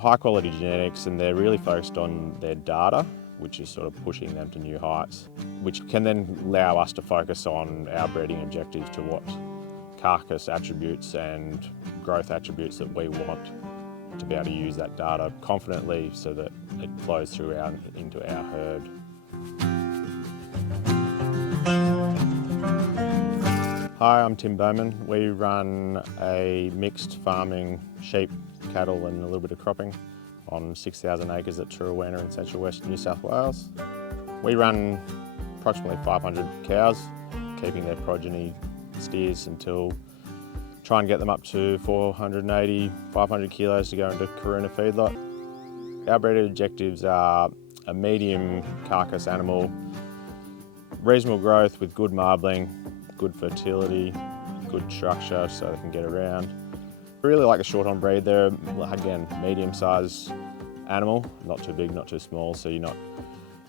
high quality genetics, and they're really focused on their data, which is sort of pushing them to new heights, which can then allow us to focus on our breeding objectives to what carcass attributes and growth attributes that we want to be able to use that data confidently so that it flows through into our herd. Hi, I'm Tim Bowman. We run a mixed farming sheep, cattle and a little bit of cropping on 6,000 acres at Turrawena in central west New South Wales. We run approximately 500 cows, keeping their progeny steers until try and get them up to 480, 500 kilos to go into Karuna feedlot. Our breeding objectives are a medium carcass animal, reasonable growth with good marbling, good fertility, good structure so they can get around. I really like the shorthorn breed. They're, again, medium-sized animal, not too big, not too small, so you're not,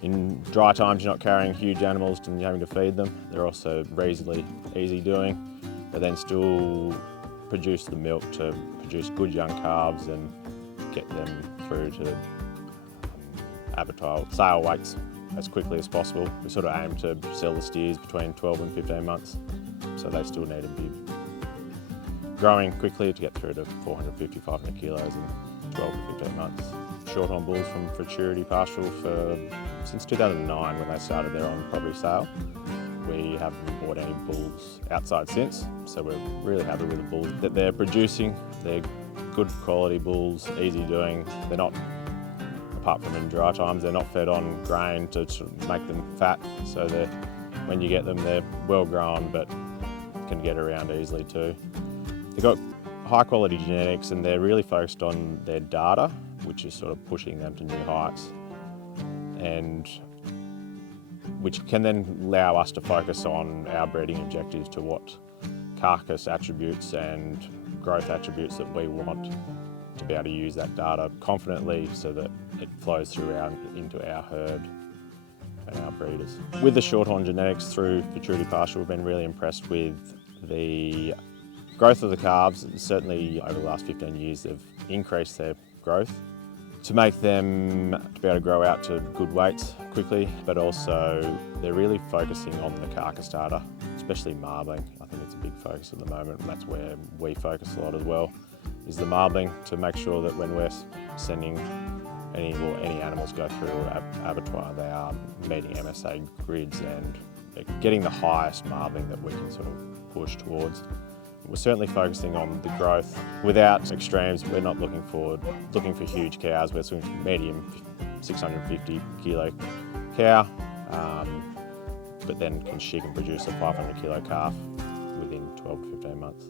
in dry times, you're not carrying huge animals and you're having to feed them. They're also reasonably easy doing, but then still produce the milk to produce good young calves and get them through to abattoir sale weights as quickly as possible. We sort of aim to sell the steers between 12 and 15 months, so they still need to be growing quickly to get through to 450, 500 kilos in 12 to 15 months. Shorthorn bulls from Futurity Pastoral since 2009 when they started their own property sale. We haven't bought any bulls outside since, so we're really happy with the bulls that they're producing. They're good quality bulls, easy doing. They're not, apart from in dry times, they're not fed on grain to sort of make them fat, so when you get them, they're well grown but can get around easily too. They've got high quality genetics, and they're really focused on their data, which is sort of pushing them to new heights, and which can then allow us to focus on our breeding objectives to what carcass attributes and growth attributes that we want to be able to use that data confidently so that it flows through into our herd and our breeders. With the shorthorn genetics through Futurity Pastoral, we've been really impressed with the growth of the calves. Certainly over the last 15 years they've increased their growth to make them to be able to grow out to good weights quickly, but also they're really focusing on the carcass data, especially marbling. I think it's a big focus at the moment, and that's where we focus a lot as well, is the marbling, to make sure that when we're sending any animals go through abattoir, they are meeting MSA grids and getting the highest marbling that we can sort of push towards. We're certainly focusing on the growth without extremes. We're not looking for huge cows. We're looking for medium, 650 kilo cow, but then she can produce a 500 kilo calf within 12 to 15 months.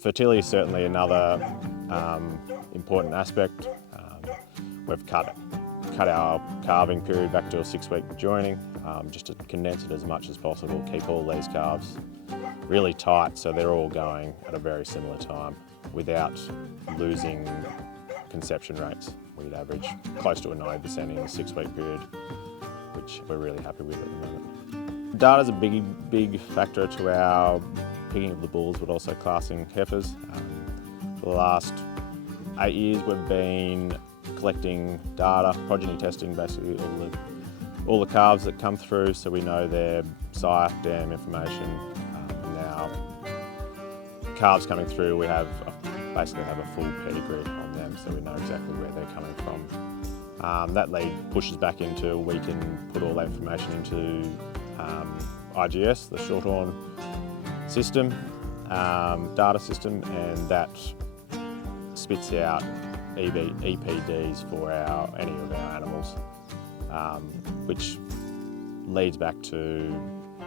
Fertility is certainly another important aspect. We've cut our calving period back to a 6-week joining, just to condense it as much as possible, keep all these calves really tight so they're all going at a very similar time without losing conception rates. We'd average close to a 90% in a 6-week period, which we're really happy with at the moment. Data's a big factor to our picking of the bulls, but also classing heifers. For the last 8 years we've been collecting data, progeny testing basically all the calves that come through, so we know their sire, dam information. Now, calves coming through, we basically have a full pedigree on them, so we know exactly where they're coming from. That lead pushes back into, we can put all that information into IGS, the shorthorn system, data system, and that spits out EPDs for any of our animals, which leads back to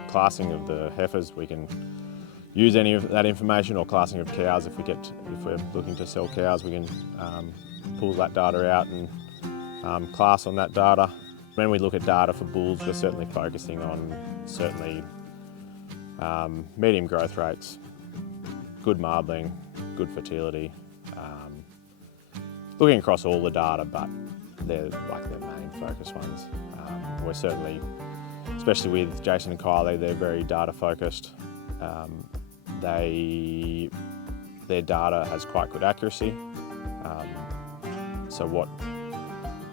classing of the heifers. We can use any of that information, or classing of cows. If we're looking to sell cows, we can pull that data out and class on that data. When we look at data for bulls, we're certainly focusing on medium growth rates, good marbling, good fertility, looking across all the data, but they're like the main focus ones. We're certainly, especially with Jason and Kylie, they're very data focused. Their data has quite good accuracy. So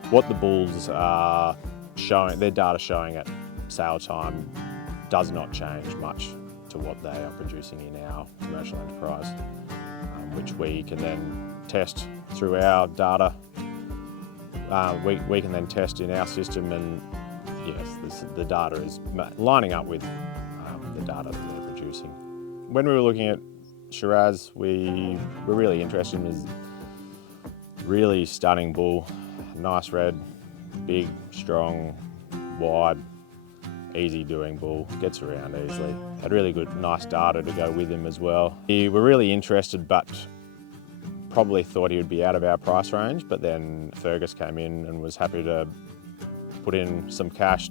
what the bulls are showing, their data showing at sale time does not change much to what they are producing in our commercial enterprise, which we can then test through our data. We can then test in our system, and yes, the data is lining up with the data that they're producing. When we were looking at Shiraz, we were really interested in his really stunning bull, nice red, big, strong, wide, easy doing bull, gets around easily. Had really good, nice data to go with him as well. We were really interested, but probably thought he would be out of our price range, but then Fergus came in and was happy to put in some cash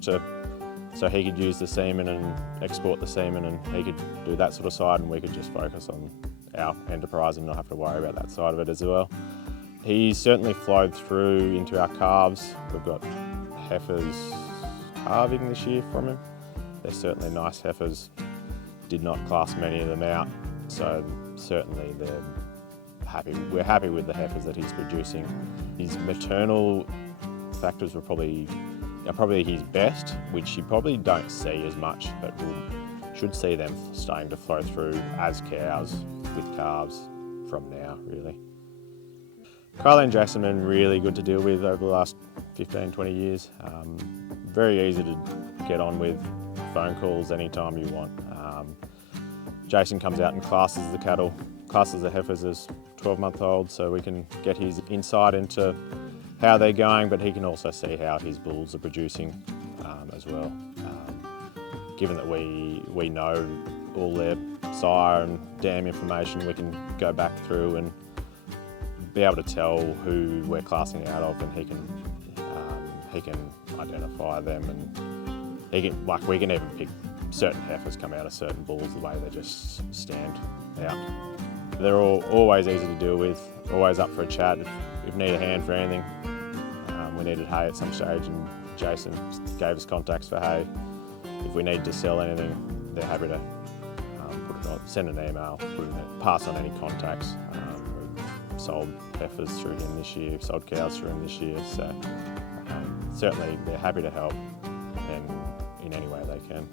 so he could use the semen and export the semen, and he could do that sort of side, and we could just focus on our enterprise and not have to worry about that side of it as well. He's certainly flowed through into our calves. We've got heifers calving this year from him. They're certainly nice heifers. Did not class many of them out, so certainly we're happy with the heifers that he's producing. His maternal factors were probably his best, which you probably don't see as much, but we should see them starting to flow through as cows with calves from now, really. Kylie and Jessamine, really good to deal with over the last 15, 20 years. Very easy to get on with, phone calls anytime you want. Jason comes out and classes the cattle, classes the heifers as 12-month-old, so we can get his insight into how they're going, but he can also see how his bulls are producing as well. Given that we know all their sire and dam information, we can go back through and be able to tell who we're classing out of, and he can identify them, and we can even pick certain heifers come out of certain bulls the way they just stand out. They're always easy to deal with, always up for a chat if we need a hand for anything. We needed hay at some stage, and Jason gave us contacts for hay. If we need to sell anything, they're happy to send an email, pass on any contacts. We've sold heifers through him this year, sold cows through him this year, so certainly they're happy to help in any way they can.